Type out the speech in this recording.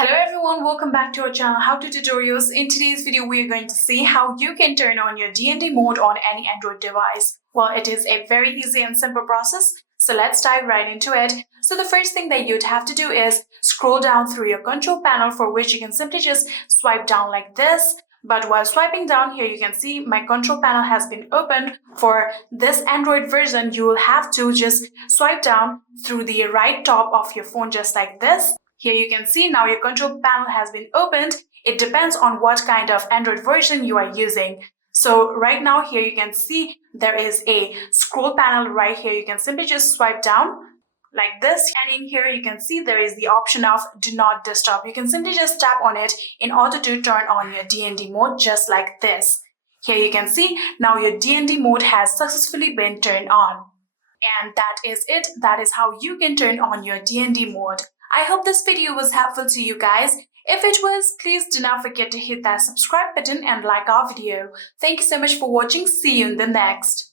Hello everyone, welcome back to our channel How To Tutorials. In today's video, we are going to see how you can turn on your DND mode on any Android device. Well, it is a very easy and simple process, so let's dive right into it. So the first thing that you'd have to do is scroll down through your control panel, for which you can simply just swipe down like this. But while swiping down here, you can see my control panel has been opened. For this Android version, you will have to just swipe down through the right top of your phone just like this. Here you can see now your control panel has been opened. It depends on what kind of Android version you are using. So right now here you can see there is a scroll panel right here. You can simply just swipe down like this, and in here you can see there is the option of do not disturb. You can simply just tap on it in order to turn on your DND mode just like this. Here you can see now your DND mode has successfully been turned on. And that is it. That is how you can turn on your DND mode. I hope this video was helpful to you guys. If it was, please do not forget to hit that subscribe button and like our video. Thank you so much for watching. See you in the next.